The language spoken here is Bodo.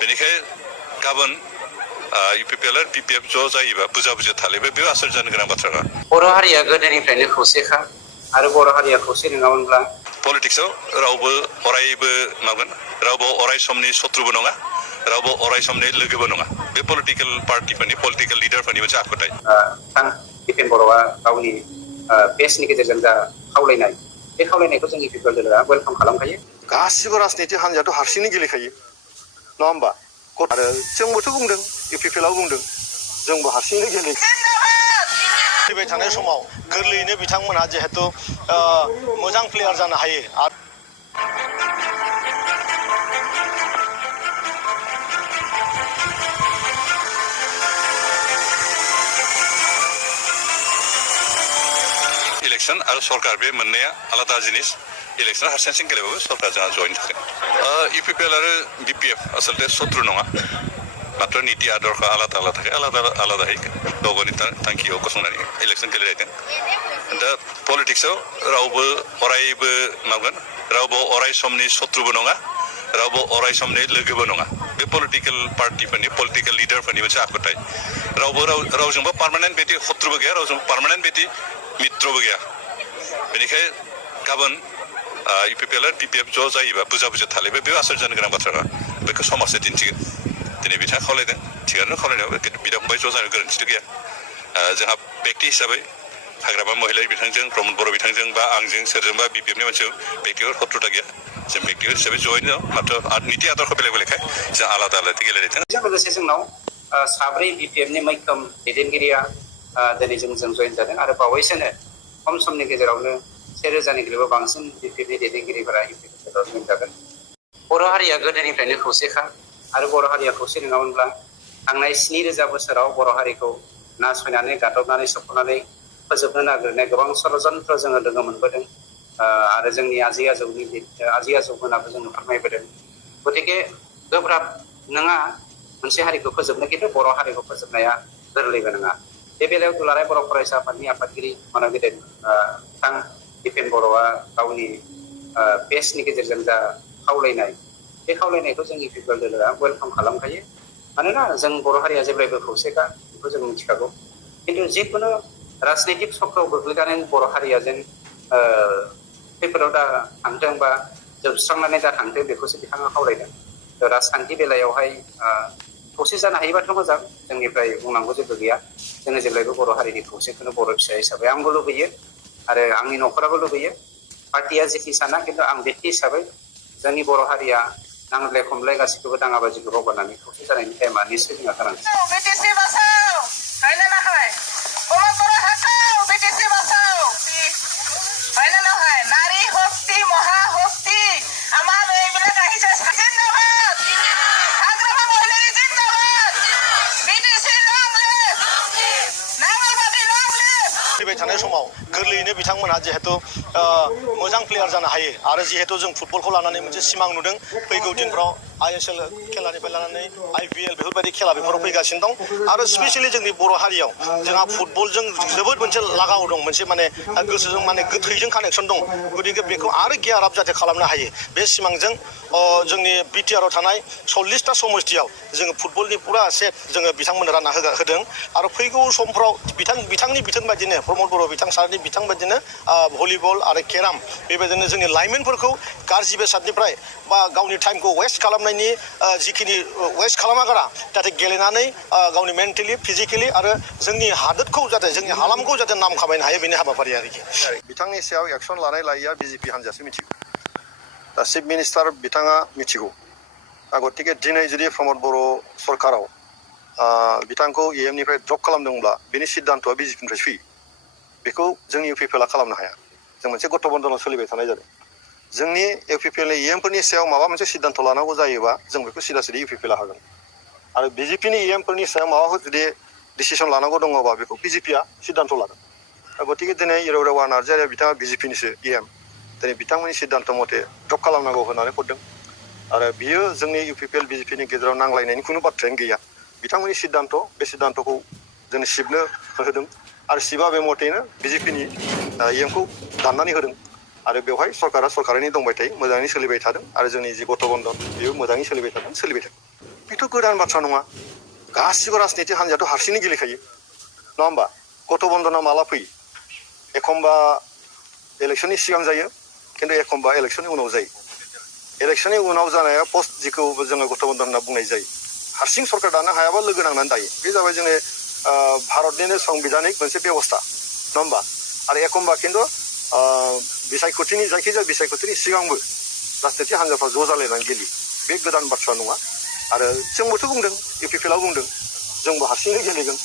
बेनिखाय गाबोन UPPL आरो PPF ज' जायोबा बुजा बुजा थालायबा बे आसर जानो गोनां बाथ्रा नङा। बर' हारिया गोदोनिफ्रायनो खौसेखा आरो बर' हारिया खौसे नङामोनब्ला पलिटिक्सआव रावबो अरायबो मागोन रावबो अराय समनि शत्रुबो नङा रावबो अराय समनि लोगोबो नङा बे पलिटिकल पार्टिफोरनि पलिटिकल लिडारफोरनि मोनसे आखुथाय। दिपेन बर'आ गावनि पेजनि गेजेरजों जा खावलायनाय बे खावलायनायखौ जों UPPL दोलोआ वेलकाम खालामखायो। गासिबो राजनिति हान्जायाथ' हारसिंनो गेलेखायो नङा होमबा आरो जोंबोथ' बुंदों UPPLआव बुंदों जोंबो हारसिंनो गेलेयो। फैबाय थानाय समाव गोरलैयैनो बिथांमोनहा जिहेतु मोजां प्लेयार जानो हायो आरो इलेक्शन आरो सरकार बे मोननैया आलादा जिनिस इलेक्शन हारसिं गेलेबाबो सरकार जोंहा जइन थागोन। UPPL आरो BPF आसलते शत्रु नङा मात्र नीति आदर्श आलादा आलादायै गावगावनि थांखियाव गसंनानै इलेक्शन गेलेलायदों। दा पलिटिक्सआव रावबो अरायबो मागोन रावबो अराय समनि शत्रुबो नङा रावबो अराय समनि लोगोबो नङा बे पलिटिकल पार्टिफोरनि पलिटिकल लिडारफोरनि मोनसे आखुथाय। रावबो रावजोंबो पार्मानेन्ट बिदि शत्रुबो गैया रावजोंबो पार्मानेन्ट बिदि मित्रबो गैया। बेनिखाय गाबोन UPPL आरो PPF ज' जायोबा बुजा बुजा थालायबा बे आसर जानो गोनां बाथ्रा नङा। बेखौ समाजआ दिन्थिगोन। दिनै बिथाङा खावलायदों थिगानो खावलायनायाव बिदा फंबाय ज' जानो गोरोन्थिथ' गैया। जोंहा बेक्ति हिसाबै हाग्रामा महिलारि बिथांजों प्रमद बर' बिथांजों बा आंजों सोरजोंबा BPFनि मोनसे बेक्तिगत शत्रुता गैया। जों बेक्तिगत हिसाबै जयैनो दं मात्र नीति आदर्श बेलेग बेलेगखाय जों आलादा गेलेलायदों। बेजों लोगोसे जोंनाव साब्रै BPFनि मैखोम दैदेनगिरिया दिनै जोंजों जइन जादों आरो बावैसोनो खम समनि गेजेरावनो 1000निख्रुइबो बांसिन BPFनि दैदेनगिरिफोरा UPPLआव जइन जागोन। बर' हारिया गोदोनिफ्रायनो खौसेखा आरो बर' हारिया खौसे नङामोनब्ला थांनाय 7000 बोसोराव बर' हारिखौ नासयनानै गादबनानै सोबख'नानै फोजोबनो नागिरनाय गोबां षड़यन्त्र जोङो लोगो मोनबोदों आरो जोंनि आजै आजौमोनाबो जोंनो फोरमायबोदों। गतिके गोब्राब नङा मोनसे हारिखौ फोजोबनो खिन्थु बर' हारिखौ फोजोबनाया गोरलैबो नङा। बे बेलायाव दुलाराय बर' फरायसा आफादनि आफादगिरि मानगिरि बिथां दिपेन बर'आ गावनि पेजनि गेजेरजों जा खावलायनाय बे खावलायनायखौ जों UPPL दोलोआ वेलकाम खालामखायो। मानोना जों बर' हारिया जेब्लायबो खौसेखा बेखौ जों मिथिखागौ। खिन्थु जिखुनु राजनैतिक चक्राव गोग्लैनानै बर' हारिया जेन खैफोदाव दा थांथों बा जोबस्रांनानै दा थांथों बेखौसो बिथाङा खावलायदों। राजखान्थि बेलायावहाय खौसे जानो हायोबाथ' मोजां जोंनिफ्राय बुंनांगौ जेबो गैया। जोङो जेब्लायबो बर' हारिनि खौसेखौनो बर' फिसा हिसाबै आंबो लुबैयो आरो आंनि न'खराबो लुबैयो। पार्टिया जेखि साना खिन्थु आं व्यक्ति हिसाबै जोंनि बर' हारिया नांज्लाय खमलाय गासिखौबो दाङाबाजिखौ बावगारनानै खौसे जानायनि टाइमा निस्सय जोंहा गोनांथि। फैबाय थानाय समाव गोरलैयैनो बिथांमोनहा जिहेतु मोजां प्लेयार जानो हायो आरो जिहेतु जों फुटबलखौ लानानै मोनसे सिमां नुदों फैगौ दिनफ्राव ISL खेलानिफ्राय लानानै IPL बेफोरबायदि खेला बेफोराव फैगासिनो दं आरो स्पेसियेलि जोंनि बर' हारियाव जोंहा फुटबलजों जोबोद मोनसे लागाव दं मोनसे माने गोसोजों माने गोथैजों कानेक्सन दं। गतिके बेखौ आरो गियार आप जाहाथे खालामनो हायो बे सिमांजों जोंनि BTR आव थानाय 40टा समस्तियाव जोङो फुटबलनि पुरा सेट जोङो बिथांमोननो रानना होदों आरो फैगौ समफ्राव बिथांनि बिथोन बायदिनो प्रमद बर' बिथां सारनि बिथां बायदिनो भलिबल आरो केराम बेबायदिनो जोंनि लाइमोनफोरखौ गाज्रि बेसादनिफ्राय बा गावनि टाइमखौ वेस्ट खालामनायनि जिखिनि वेस्ट खालामागारा जाहाथे गेलेनानै गावनि मेन्टेलि फिजिकेलि आरो जोंनि हादोरखौ जाहाथे जोंनि हालामखौ जाहाथे नाम खामायनो हायो बेनि हाबाफारि आरोखि। बिथांनि सायाव एक्सन लानाय लायैया BJP हान्जायासो मिथिगौ। दा चिफ मिनिस्टार बिथाङा मिथिगौ। गतिके दिनै जुदि प्रमद बर' सरकाराव बिथांखौ EMनिफ्राय ड्रप खालामदोंब्ला बेनि सिद्धान्तआ BJPनिफ्राय फैयो। बेखौ जोंनि UPPLआ खालामनो हाया। जों मोनसे गथ' बन्दनाव सोलिबाय थानाय जादों। जोंनि UPPLनि EMफोरनि सायाव माबा मोनसे सिद्धान्त लानांगौ जायोबा जों बेखौ सिदा सिदा UPPLआ हागोन आरो BJPनि EMफोरनि सायाव माबाफोर जुदि डिसिसन लानांगौ दङबा बेखौ BJPआ सिद्धान्त लागोन। गतिके दिनै इरावदेवा नार्जारिया बिथाङा BJPनिसो EM दिनै बिथांमोननि सिद्धान्त मथे ड्रप खालामनांगौ होननानै हरदों आरो बियो जोंनि UPPL BJPनि गेजेराव नांलायनायनि खुनु बाथ्रायानो गैया। बिथांमोननि सिद्धान्त बे सिद्धान्तखौ जों सिबनो होदों आरो सिबा बे मथेनो BJPनि EMखौ दाननानै होदों आरो बेवहाय सरकारा सरकारैनो दंबाय थायो मोजाङै सोलिबाय थादों आरो जोंनि जि गथ' बन्दन बेयो मोजाङै सोलिबाय थादों। बेथ' गोदान बाथ्रा नङा गासिबो राजनिति हान्जायाथ' हारसिङै गेलेखायो नङा होमबा गथ' बन्दना माला फैयो एखमबा इलेक्सननि सिगां जायो खिन्थु एखमबा इलेक्सननि उनाव जायो इलेक्सननि उनाव जानाया पस्ट जिखौ जोङो गथ' बन्दन होनना बुंनाय जायो हारसिं सरकार दानो हायाबा लोगो नांनानै दायो बे जाबाय जोंनि भारतनिनो संबिधानिक मोनसे बेबस्था नङा होमबा आरो एखमबा खिन्थु बिसायख'थिनि जायखिजाया बिसायख'थिनि सिगांबो राजनिति हान्जाफ्रा ज' जालायनानै गेलेयो बे गोदान बाथ्रा नङा आरो जोंबोथ' बुंदों इउ पि पि एल आव बुंदों जोंबो हारसिङै गेलेगोन